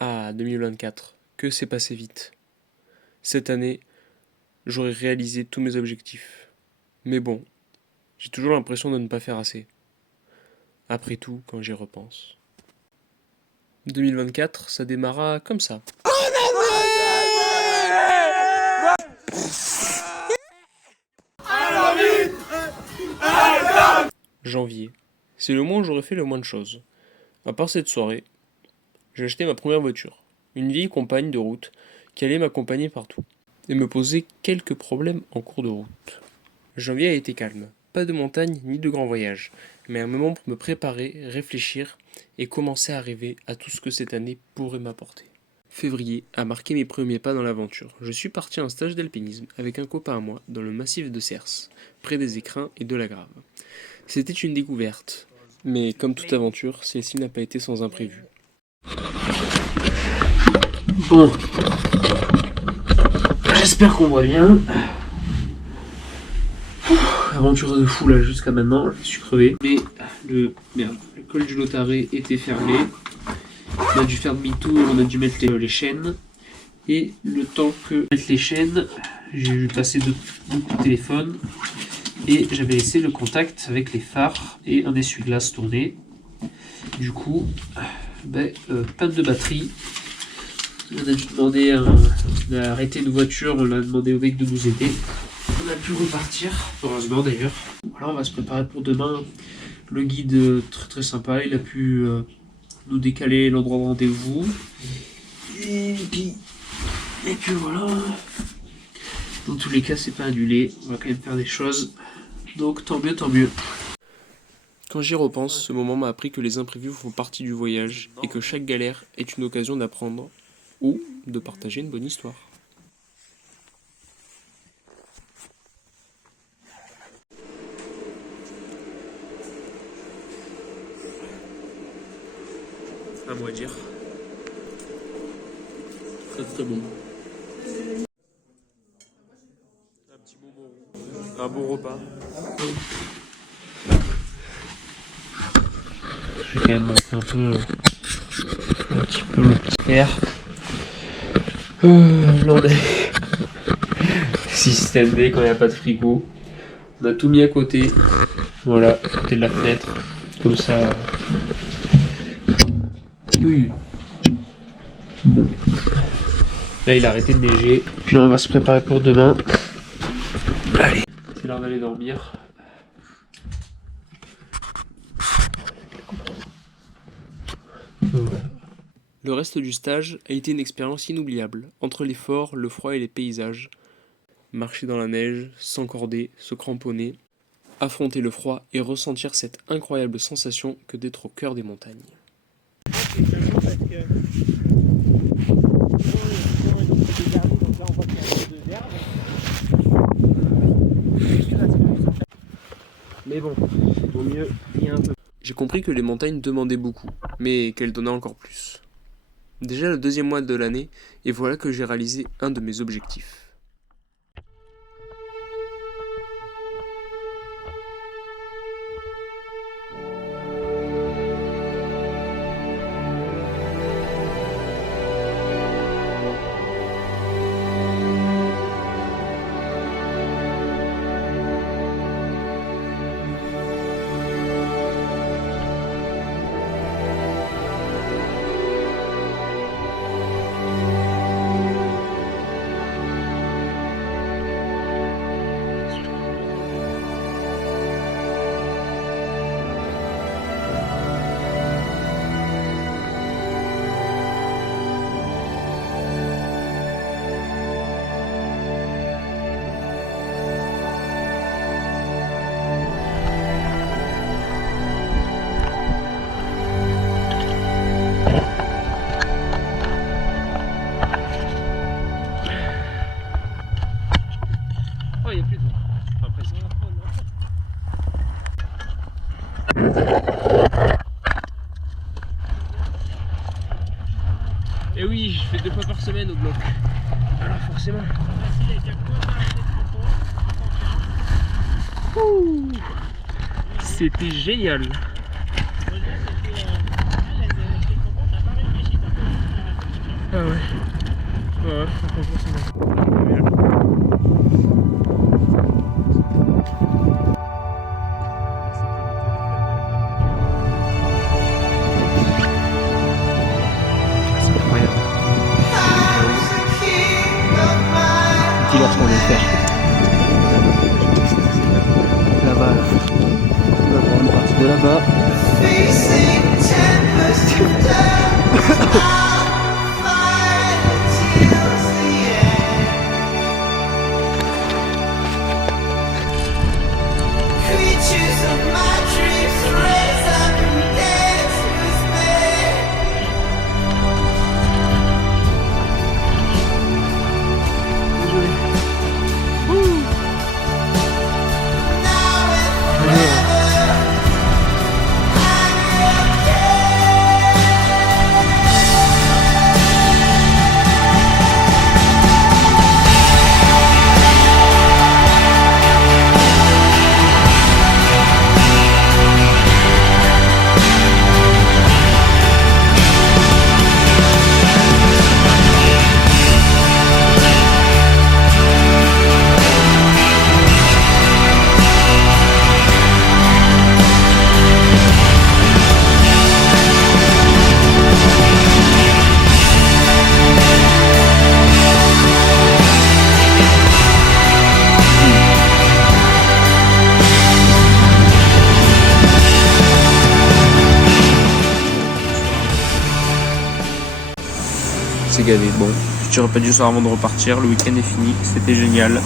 Ah, 2024, que c'est passé vite. Cette année, j'aurais réalisé tous mes objectifs. Mais bon, j'ai toujours l'impression de ne pas faire assez. Après tout, quand j'y repense. 2024, ça démarra comme ça. Janvier. C'est le mois où j'aurais fait le moins de choses. À part cette soirée, j'ai acheté ma première voiture. Une vieille compagne de route qui allait m'accompagner partout. Et me poser quelques problèmes en cours de route. Janvier a été calme. Pas de montagne ni de grands voyages. Mais un moment pour me préparer, réfléchir et commencer à rêver à tout ce que cette année pourrait m'apporter. Février a marqué mes premiers pas dans l'aventure. Je suis parti en stage d'alpinisme avec un copain à moi dans le massif de Cers, près des Écrins et de la Grave. C'était une découverte, mais comme toute aventure, celle-ci n'a pas été sans imprévu. Bon, j'espère qu'on va bien. Aventure de fou là jusqu'à maintenant, je suis crevé. Mais le col du Lotaré était fermé. On a dû faire demi-tour, on a dû mettre les chaînes. Et le temps que mettre les chaînes, j'ai dû passer beaucoup de téléphone. Et j'avais laissé le contact avec les phares et un essuie-glace tourné. Du coup, panne de batterie. On a dû demander, on a arrêté nos voitures, on a demandé au mec de nous aider. On a pu repartir, heureusement d'ailleurs. Voilà, on va se préparer pour demain. Le guide très très sympa, il a pu nous décaler l'endroit de rendez-vous. Et puis voilà. Dans tous les cas, c'est pas annulé. On va quand même faire des choses. Donc tant mieux, tant mieux. Quand j'y repense, ce moment m'a appris que les imprévus font partie du voyage et que chaque galère est une occasion d'apprendre ou de partager une bonne histoire. Un mot à dire. Très très bon. Un petit bonbon. Un bon repas. Je vais quand même monter un petit peu le petit air. Là on est système D quand il n'y a pas de frigo. On a tout mis à côté. Voilà, à côté de la fenêtre. Comme ça. Oui. Bon. Là il a arrêté de neiger. Puis là on va se préparer pour demain. Allez. C'est l'heure d'aller dormir. Le reste du stage a été une expérience inoubliable, entre l'effort, le froid et les paysages. Marcher dans la neige, s'encorder, se cramponner, affronter le froid et ressentir cette incroyable sensation que d'être au cœur des montagnes. Mais bon, vaut mieux rien un peu. J'ai compris que les montagnes demandaient beaucoup, mais qu'elles donnaient encore plus. Déjà le deuxième mois de l'année, et voilà que j'ai réalisé un de mes objectifs. Oh, il n'y a plus de vent. Enfin, presque. Et oui, je fais 2 fois par semaine au bloc. Alors forcément. Ouh, c'était génial. Ah ouais. Ouais, franchement, c'est bon. C'est incroyable. Dis leur ce qu'on vient de faire. Là-bas, là. Là-bas, on est parti de là-bas. C'est gavé. Bon, je tire pas du soir avant de repartir. Le week-end est fini. C'était génial.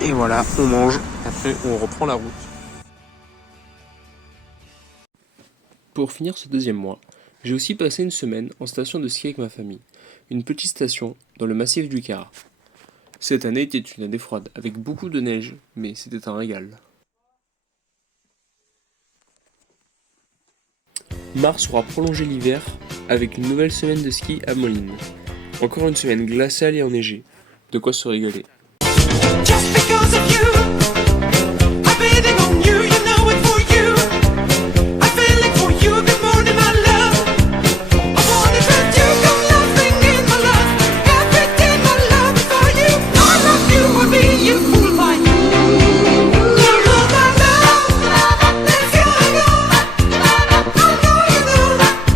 Et voilà, on mange. Après, on reprend la route. Pour finir ce deuxième mois, j'ai aussi passé une semaine en station de ski avec ma famille. Une petite station dans le massif du Cara. Cette année était une année froide, avec beaucoup de neige, mais c'était un régal. Mars aura prolongé l'hiver avec une nouvelle semaine de ski à Moline. Encore une semaine glaciale et enneigée. De quoi se régaler. Just because of you, I'm betting on you, you know it for you. I'm feeling for you, good morning, my love. I wanna let you go laughing in my love. Everything my love is for you. I love you, I be you, fool by you. You know my love, let's go. I know you know,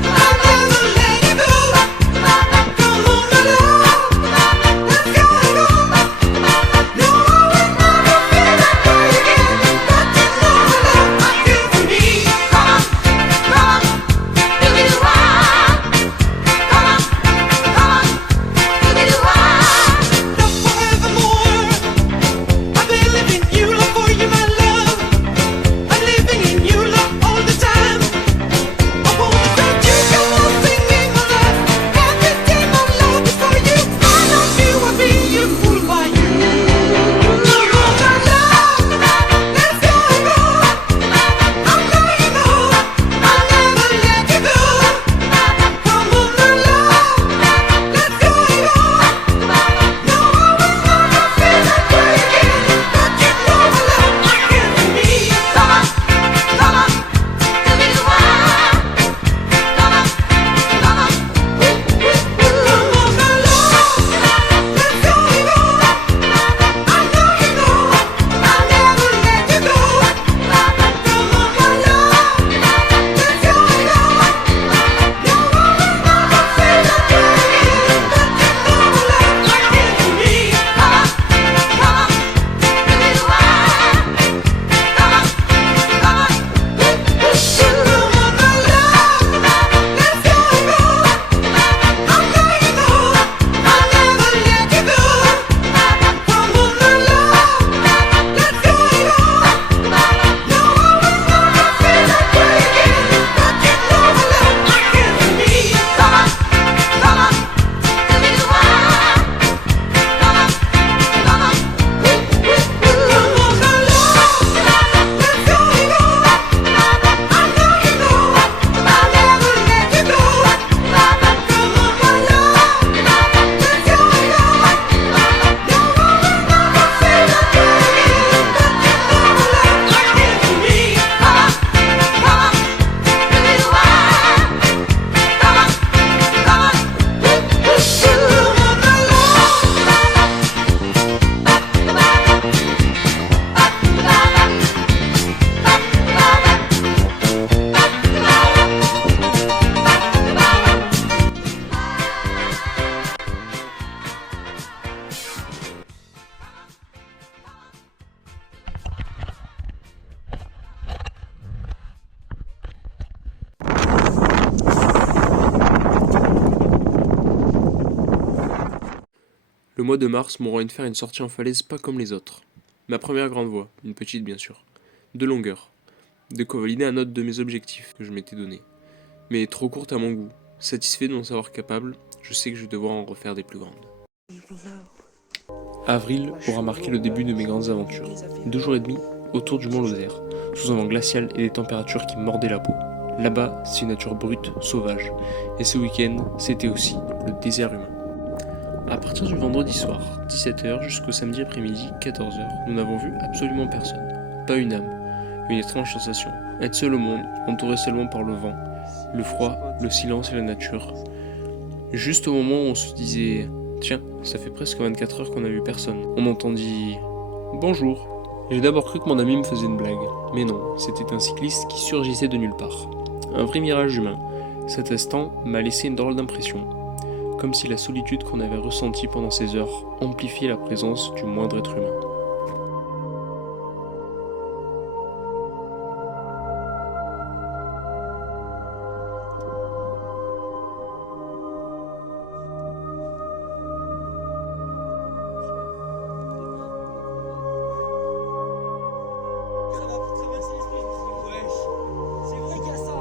I'll never let you go. Come on, my love, let's go. No, I will never Le mois de mars m'aura faire une sortie en falaise pas comme les autres. Ma première grande voie, une petite bien sûr, de longueur, de quoi valider un autre de mes objectifs que je m'étais donné. Mais trop courte à mon goût. Satisfait de m'en savoir capable, je sais que je vais devoir en refaire des plus grandes. Avril aura marqué le début de mes grandes aventures. 2 jours et demi autour du mont Lozère, sous un vent glacial et des températures qui mordaient la peau. Là-bas, c'est une nature brute, sauvage. Et ce week-end, c'était aussi le désert humain. À partir du vendredi soir, 17h, jusqu'au samedi après-midi, 14h, nous n'avons vu absolument personne. Pas une âme. Une étrange sensation. Être seul au monde, entouré seulement par le vent, le froid, le silence et la nature. Juste au moment où on se disait « Tiens, ça fait presque 24 heures qu'on n'a vu personne », on entendit « Bonjour ». J'ai d'abord cru que mon ami me faisait une blague, mais non, c'était un cycliste qui surgissait de nulle part. Un vrai mirage humain. Cet instant m'a laissé une drôle d'impression, comme si la solitude qu'on avait ressentie pendant ces heures amplifiait la présence du moindre être humain. Ça m'a traversé l'esprit, je me suis dit, wesh, c'est vrai qu'il y a ça.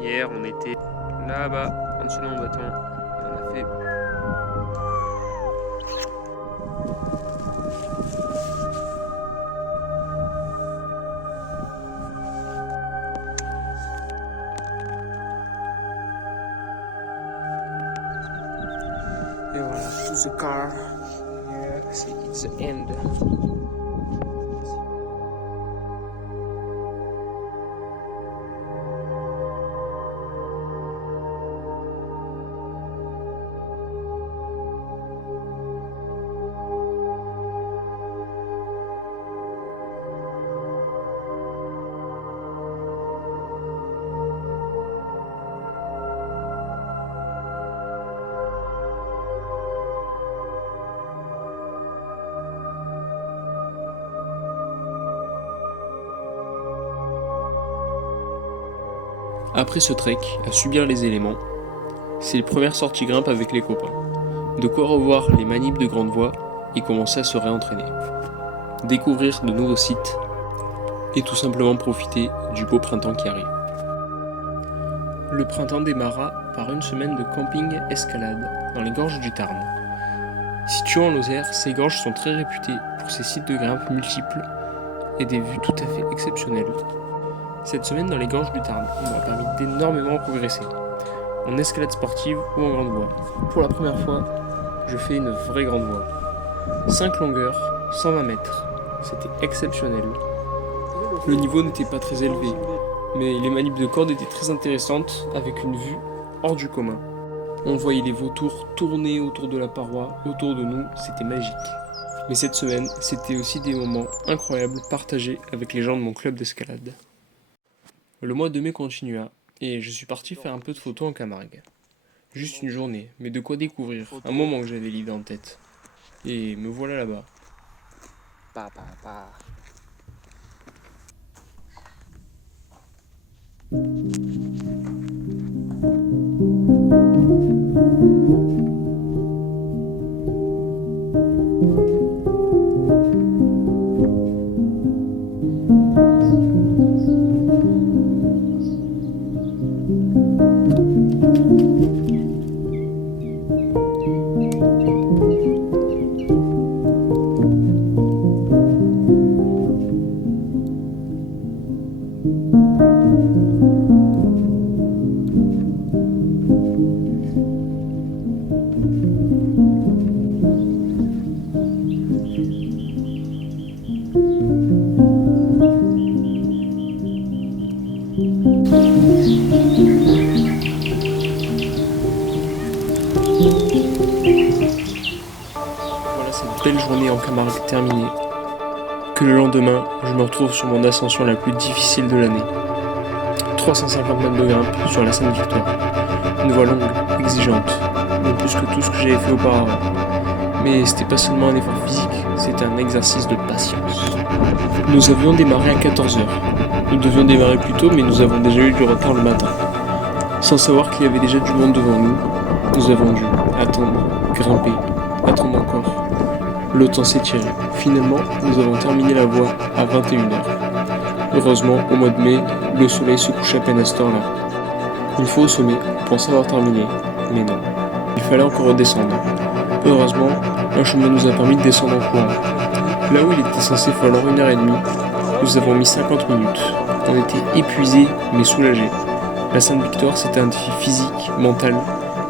Hier, on était là-bas, en dessous de mon bâton, et on a fait... Et voilà, to the car. Yeah, it's the end. Après ce trek, à subir les éléments, c'est les premières sorties grimpe avec les copains. De quoi revoir les manips de grande voie et commencer à se réentraîner. Découvrir de nouveaux sites et tout simplement profiter du beau printemps qui arrive. Le printemps démarra par une semaine de camping escalade dans les gorges du Tarn. Situées en Lozère, ces gorges sont très réputées pour ses sites de grimpe multiples et des vues tout à fait exceptionnelles. Cette semaine dans les gorges du Tarn m'a permis d'énormément progresser, en escalade sportive ou en grande voie. Pour la première fois, je fais une vraie grande voie. 5 longueurs, 120 mètres, c'était exceptionnel. Le niveau n'était pas très élevé, mais les manips de corde étaient très intéressantes avec une vue hors du commun. On voyait les vautours tourner autour de la paroi, autour de nous, c'était magique. Mais cette semaine, c'était aussi des moments incroyables partagés avec les gens de mon club d'escalade. Le mois de mai continua, et je suis parti faire un peu de photos en Camargue. Juste une journée, mais de quoi découvrir, un moment que j'avais l'idée en tête. Et me voilà là-bas. Voilà cette belle journée en Camargue terminée. Que le lendemain, je me retrouve sur mon ascension la plus difficile de l'année. 350 mètres de grimpe sur la Sainte-Victoire. Une voie longue, exigeante, bien plus que tout ce que j'avais fait auparavant. Mais c'était pas seulement un effort physique, c'était un exercice de patience. Nous avions démarré à 14h. Nous devions démarrer plus tôt, mais nous avons déjà eu du retard le matin. Sans savoir qu'il y avait déjà du monde devant nous, nous avons dû attendre, grimper, attendre encore. Le temps s'est tiré. Finalement, nous avons terminé la voie à 21h. Heureusement, au mois de mai, le soleil se couche à peine à cette heure-là. Une fois au sommet, on pensait avoir terminé, mais non. Il fallait encore redescendre. Heureusement, un chemin nous a permis de descendre en courant. Là où il était censé falloir 1h30, nous avons mis 50 minutes. On était épuisés, mais soulagés. La Sainte-Victoire, c'était un défi physique, mental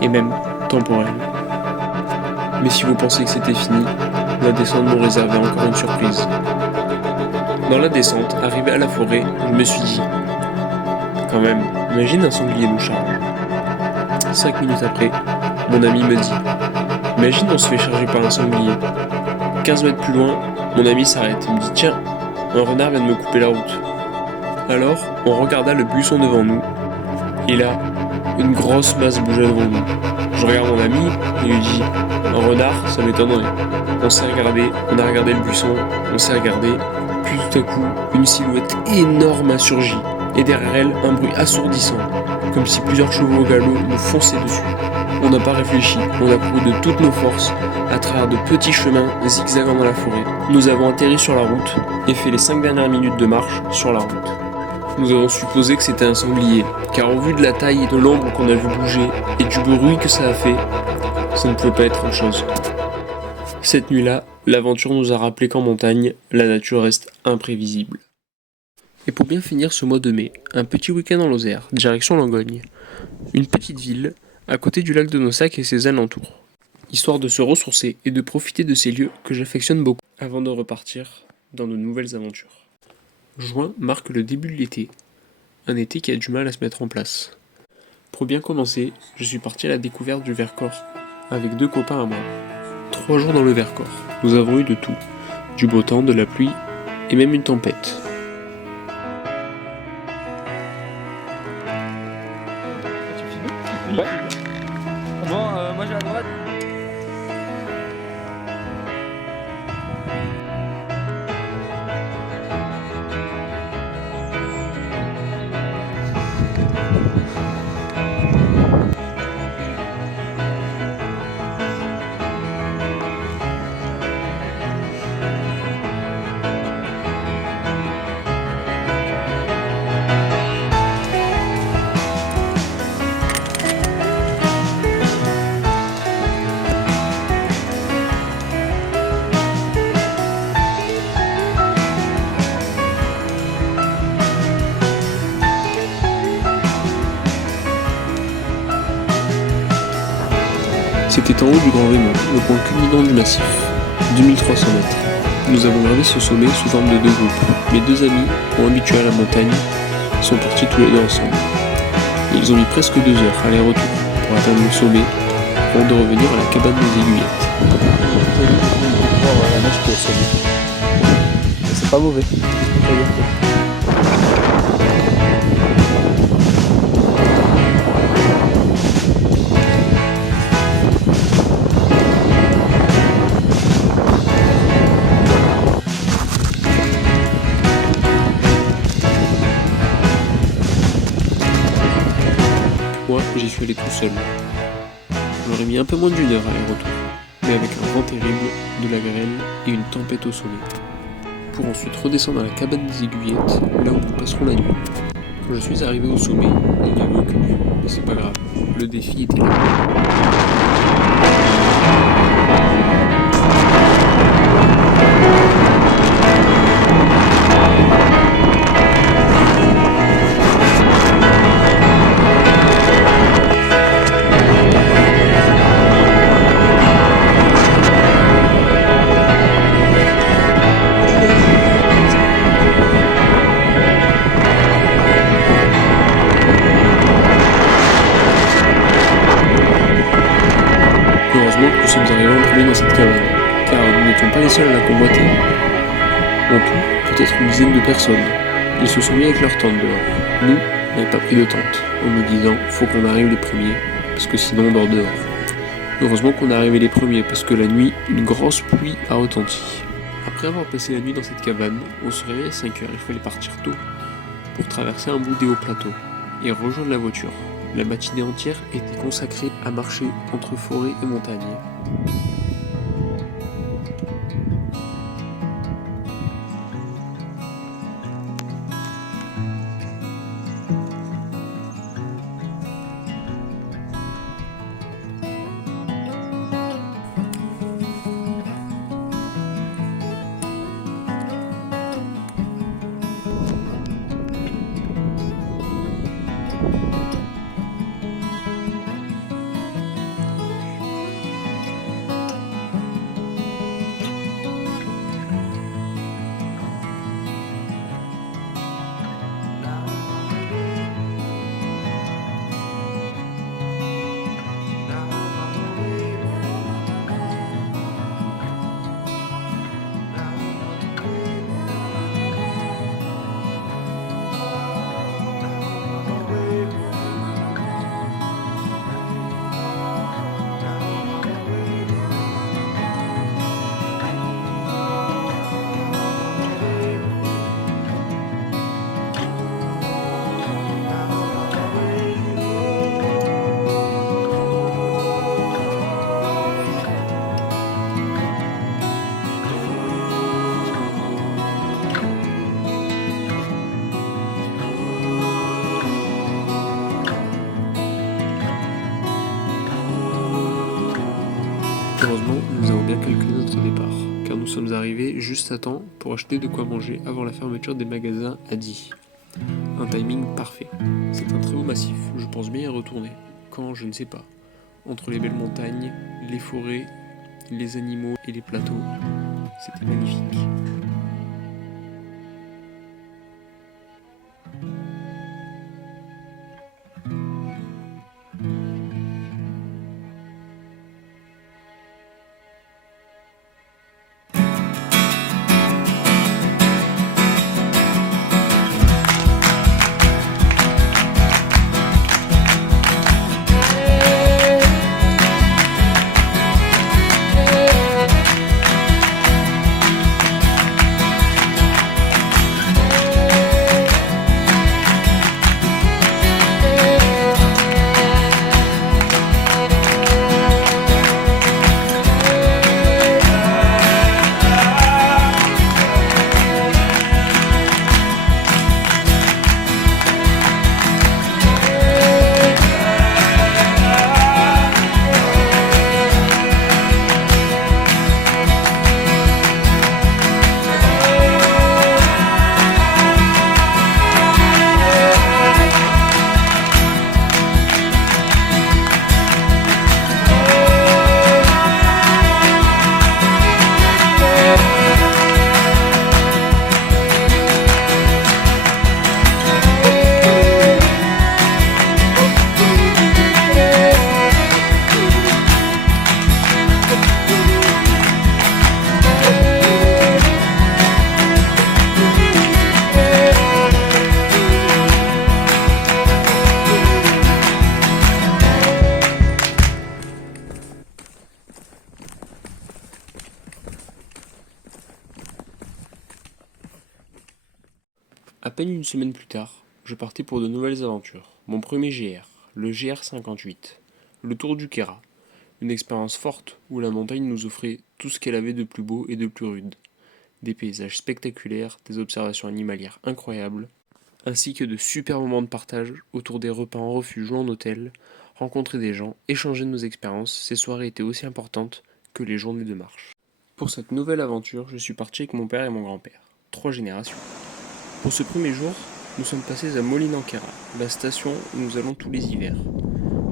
et même temporel. Mais si vous pensez que c'était fini, la descente nous réservait encore une surprise. Dans la descente, arrivé à la forêt, je me suis dit, quand même, imagine un sanglier nous charge. 5 minutes après, mon ami me dit, imagine on se fait charger par un sanglier. 15 mètres plus loin, mon ami s'arrête et me dit, tiens, un renard vient de me couper la route. Alors, on regarda le buisson devant nous, et là, une grosse masse bougeait devant nous. Je regarde mon ami et lui dis, un renard, ça m'étonnerait. On s'est regardé, on a regardé le buisson, on s'est regardé, puis tout à coup, une silhouette énorme a surgi, et derrière elle, un bruit assourdissant, comme si plusieurs chevaux au galop nous fonçaient dessus. On n'a pas réfléchi, on a couru de toutes nos forces, à travers de petits chemins zigzagant dans la forêt. Nous avons atterri sur la route, et fait les 5 dernières minutes de marche sur la route. Nous avons supposé que c'était un sanglier, car au vu de la taille et de l'ombre qu'on a vu bouger, et du bruit que ça a fait, ça ne pouvait pas être autre chose. Cette nuit-là, l'aventure nous a rappelé qu'en montagne, la nature reste imprévisible. Et pour bien finir ce mois de mai, un petit week-end en Lozère, direction Langogne. Une petite ville, à côté du lac de Nossac et ses alentours. Histoire de se ressourcer et de profiter de ces lieux que j'affectionne beaucoup, avant de repartir dans de nouvelles aventures. Juin marque le début de l'été, un été qui a du mal à se mettre en place. Pour bien commencer, je suis parti à la découverte du Vercors, avec 2 copains à moi. 3 jours dans le Vercors, nous avons eu de tout, du beau temps, de la pluie, et même une tempête. Ouais. Bon, moi j'ai à droite. C'était en haut du Grand Raymond, le point culminant du massif, 2300 mètres. Nous avons gardé ce sommet sous forme de 2 groupes. Mes 2 amis, ont habitués à la montagne, sont partis tous les 2 ensemble. Ils ont mis presque 2 heures aller-retour pour atteindre le sommet, avant de revenir à la cabane des Aiguillettes. C'est pas mauvais. Moi, j'y suis allé tout seul. J'aurais mis un peu moins d'1 heure aller-retour, mais avec un vent terrible, de la grêle et une tempête au sommet. Pour ensuite redescendre à la cabane des Aiguillettes, là où nous passerons la nuit. Quand je suis arrivé au sommet, il n'y avait aucune vue, mais c'est pas grave, le défi était là. sommes arrivés en premier dans cette cabane, car nous n'étions pas les seuls à la convoiter. En tout, peut-être une dizaine de personnes. Ils se sont mis avec leur tente dehors. Nous, on n'avait pas pris de tente, en nous disant « faut qu'on arrive les premiers, parce que sinon on dort dehors ». Heureusement qu'on est arrivé les premiers, parce que la nuit, une grosse pluie a retenti. Après avoir passé la nuit dans cette cabane, on se réveille à 5 heures, il fallait partir tôt, pour traverser un bout des hauts plateaux, et rejoindre la voiture. La matinée entière était consacrée à marcher entre forêt et montagne. Heureusement, nous avons bien calculé notre départ, car nous sommes arrivés juste à temps pour acheter de quoi manger avant la fermeture des magasins à 10. Un timing parfait. C'est un très beau massif, je pense bien y retourner. Quand, je ne sais pas. Entre les belles montagnes, les forêts, les animaux et les plateaux, c'était magnifique. À peine une semaine plus tard, je partais pour de nouvelles aventures. Mon premier GR, le GR58, le Tour du Kéra. Une expérience forte où la montagne nous offrait tout ce qu'elle avait de plus beau et de plus rude. Des paysages spectaculaires, des observations animalières incroyables, ainsi que de super moments de partage autour des repas en refuge ou en hôtel, rencontrer des gens, échanger nos expériences, ces soirées étaient aussi importantes que les journées de marche. Pour cette nouvelle aventure, je suis parti avec mon père et mon grand-père, 3 générations. Pour ce premier jour, nous sommes passés à Molin-en-Kéra, la station où nous allons tous les hivers,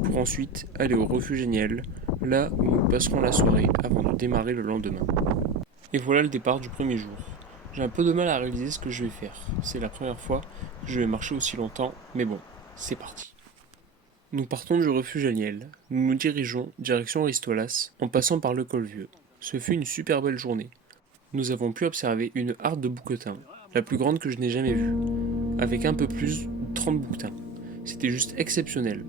pour ensuite aller au refuge Niel, là où nous passerons la soirée avant de démarrer le lendemain. Et voilà le départ du premier jour. J'ai un peu de mal à réaliser ce que je vais faire. C'est la première fois que je vais marcher aussi longtemps, mais bon, c'est parti. Nous partons du refuge à Niel. Nous nous dirigeons direction Ristolas en passant par le col Vieux. Ce fut une super belle journée. Nous avons pu observer une harde de bouquetins, la plus grande que je n'ai jamais vue, avec un peu plus de 30 bouquetins. C'était juste exceptionnel.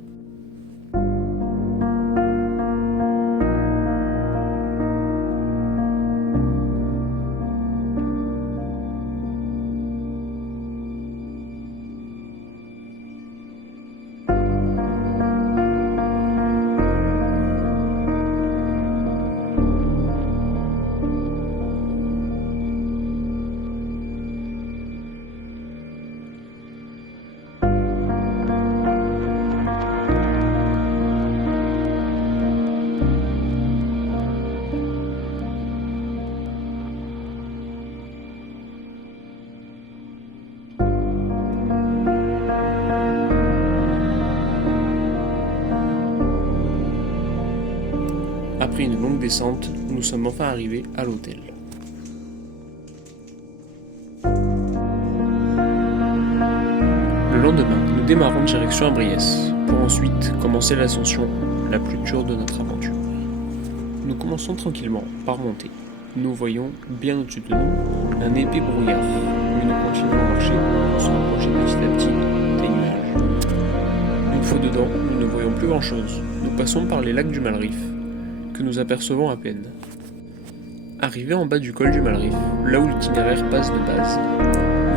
Après une longue descente, nous sommes enfin arrivés à l'hôtel. Le lendemain, nous démarrons direction à Briès, pour ensuite commencer l'ascension, la plus dure de notre aventure. Nous commençons tranquillement par monter. Nous voyons, bien au-dessus de nous, un épais brouillard, mais nous continuons à marcher, se rapprocher petit à petit des nuages. Une fois dedans, nous ne voyons plus grand-chose. Nous passons par les lacs du Malrif, que nous apercevons à peine. Arrivés en bas du col du Malrif, là où l'itinéraire passe de base,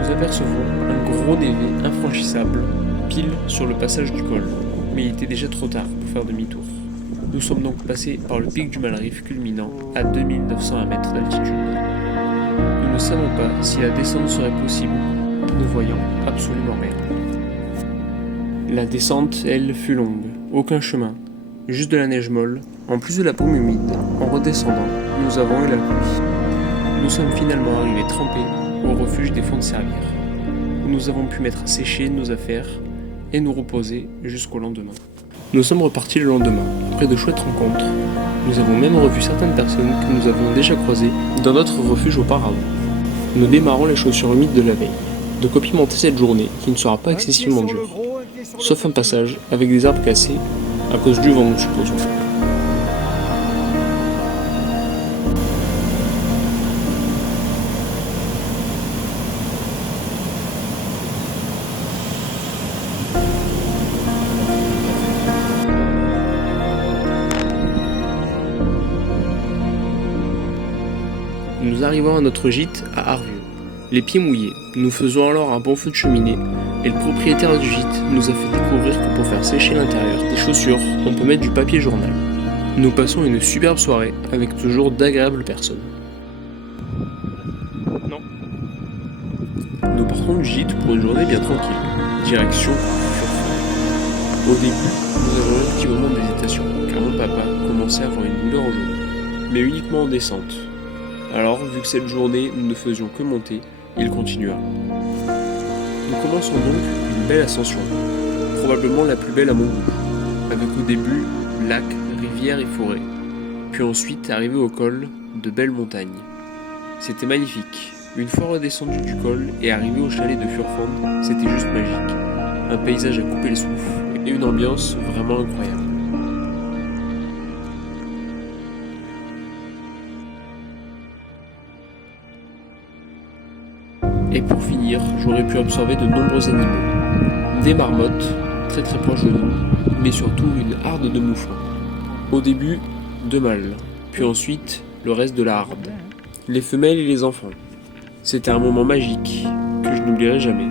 nous apercevons un gros névé infranchissable, pile sur le passage du col, mais il était déjà trop tard pour faire demi-tour. Nous sommes donc passés par le pic du Malrif culminant à 2901 mètres d'altitude. Nous ne savons pas si la descente serait possible, ne voyons absolument rien. La descente, elle, fut longue, aucun chemin, juste de la neige molle, en plus de la paume humide. En redescendant, nous avons eu la pluie. Nous sommes finalement arrivés trempés au refuge des Fonds de Servir, où nous avons pu mettre à sécher nos affaires et nous reposer jusqu'au lendemain. Nous sommes repartis le lendemain, après de chouettes rencontres. Nous avons même revu certaines personnes que nous avions déjà croisées dans notre refuge auparavant. Nous démarrons les chaussures humides de la veille, de quoi pimenter cette journée qui ne sera pas excessivement dure, sauf un passage avec des arbres cassés à cause du vent, nous supposons. Nous arrivons à notre gîte à Arvieux. Les pieds mouillés, nous faisons alors un bon feu de cheminée et le propriétaire du gîte nous a fait découvrir que pour faire sécher l'intérieur des chaussures, on peut mettre du papier journal. Nous passons une superbe soirée avec toujours d'agréables personnes. Non. Nous partons du gîte pour une journée bien tranquille. Direction Furfond. Au début, nous avons un petit moment d'hésitation car mon papa commençait à avoir une douleur au genou, mais uniquement en descente. Alors, vu que cette journée, nous ne faisions que monter, il continua. Nous commençons donc une belle ascension, probablement la plus belle à mon goût, avec au début lacs, rivières et forêts, puis ensuite, arrivé au col, de belles montagnes. C'était magnifique. Une fois redescendu du col et arrivé au chalet de Furfond, c'était juste magique. Un paysage à couper le souffle et une ambiance vraiment incroyable. Et pour finir, j'aurais pu observer de nombreux animaux. Des marmottes, très très proches de nous, mais surtout une harde de mouflons. Au début, 2 mâles, puis ensuite, le reste de la harde. Les femelles et les enfants. C'était un moment magique que je n'oublierai jamais.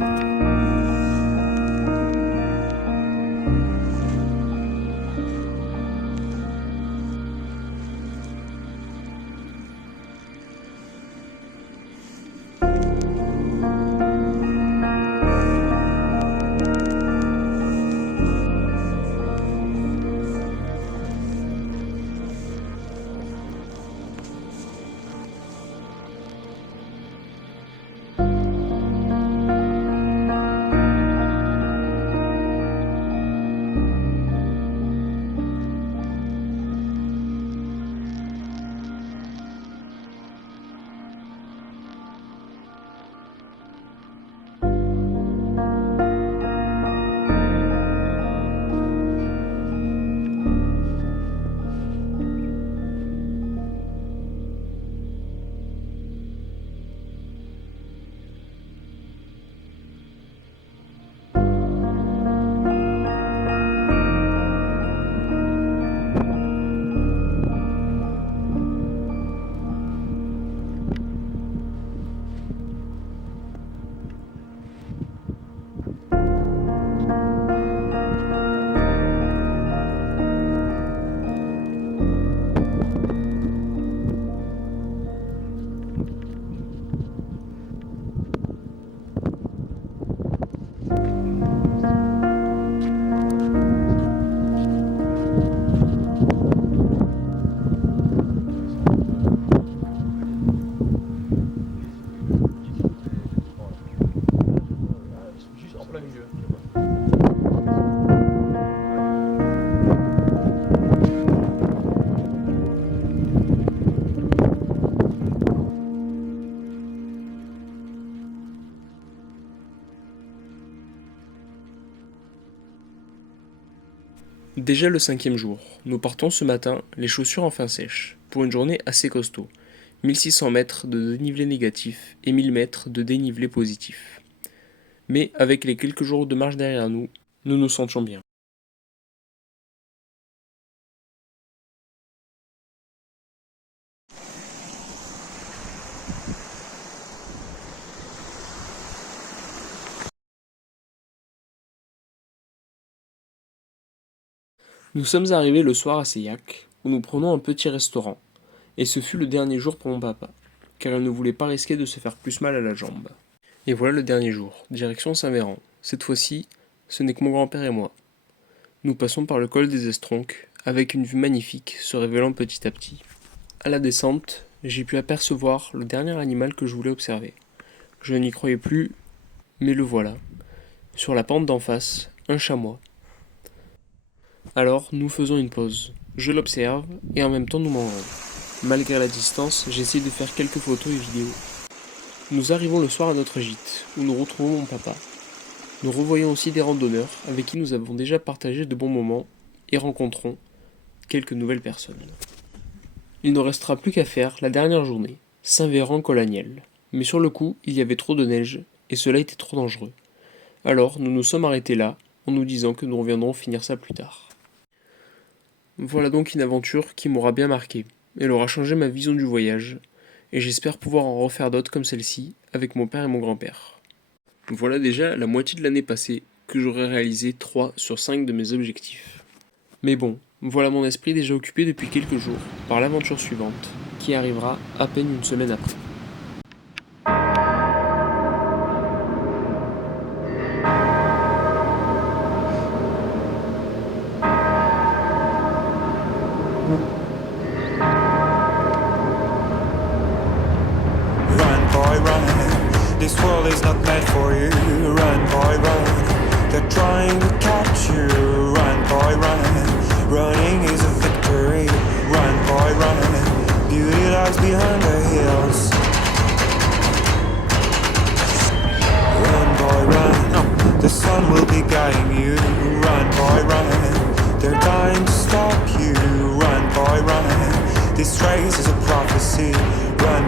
Déjà le 5e jour, nous partons ce matin, les chaussures enfin sèches, pour une journée assez costaud. 1600 mètres de dénivelé négatif et 1000 mètres de dénivelé positif. Mais avec les quelques jours de marche derrière nous, nous nous sentions bien. Nous sommes arrivés le soir à Seillac, où nous prenons un petit restaurant, et ce fut le dernier jour pour mon papa, car il ne voulait pas risquer de se faire plus mal à la jambe. Et voilà le dernier jour, direction Saint-Véran. Cette fois-ci, ce n'est que mon grand-père et moi. Nous passons par le col des Estronques, avec une vue magnifique se révélant petit à petit. À la descente, j'ai pu apercevoir le dernier animal que je voulais observer. Je n'y croyais plus, mais le voilà. Sur la pente d'en face, un chamois. Alors, nous faisons une pause. Je l'observe, et en même temps nous mangeons. Malgré la distance, j'essaie de faire quelques photos et vidéos. Nous arrivons le soir à notre gîte, où nous retrouvons mon papa. Nous revoyons aussi des randonneurs, avec qui nous avons déjà partagé de bons moments, et rencontrons quelques nouvelles personnes. Il ne restera plus qu'à faire la dernière journée, Saint-Véran-Colagnel. Mais sur le coup, il y avait trop de neige, et cela était trop dangereux. Alors, nous nous sommes arrêtés là, en nous disant que nous reviendrons finir ça plus tard. Voilà donc une aventure qui m'aura bien marqué. Elle aura changé ma vision du voyage, et j'espère pouvoir en refaire d'autres comme celle-ci, avec mon père et mon grand-père. Voilà déjà la moitié de l'année passée, que j'aurai réalisé 3 sur 5 de mes objectifs. Mais bon, voilà mon esprit déjà occupé depuis quelques jours, par l'aventure suivante, qui arrivera à peine une semaine après. Run, boy, run. This world is not meant for you. Run, boy, run. They're trying to catch you. Run, boy, run. Running is a victory. Run, boy, run. Beauty lies behind the hills. Run, boy, run. The sun will be guiding you. Run, boy, run. They're dying to stop you. Run, boy, run. This race is a prophecy. Run.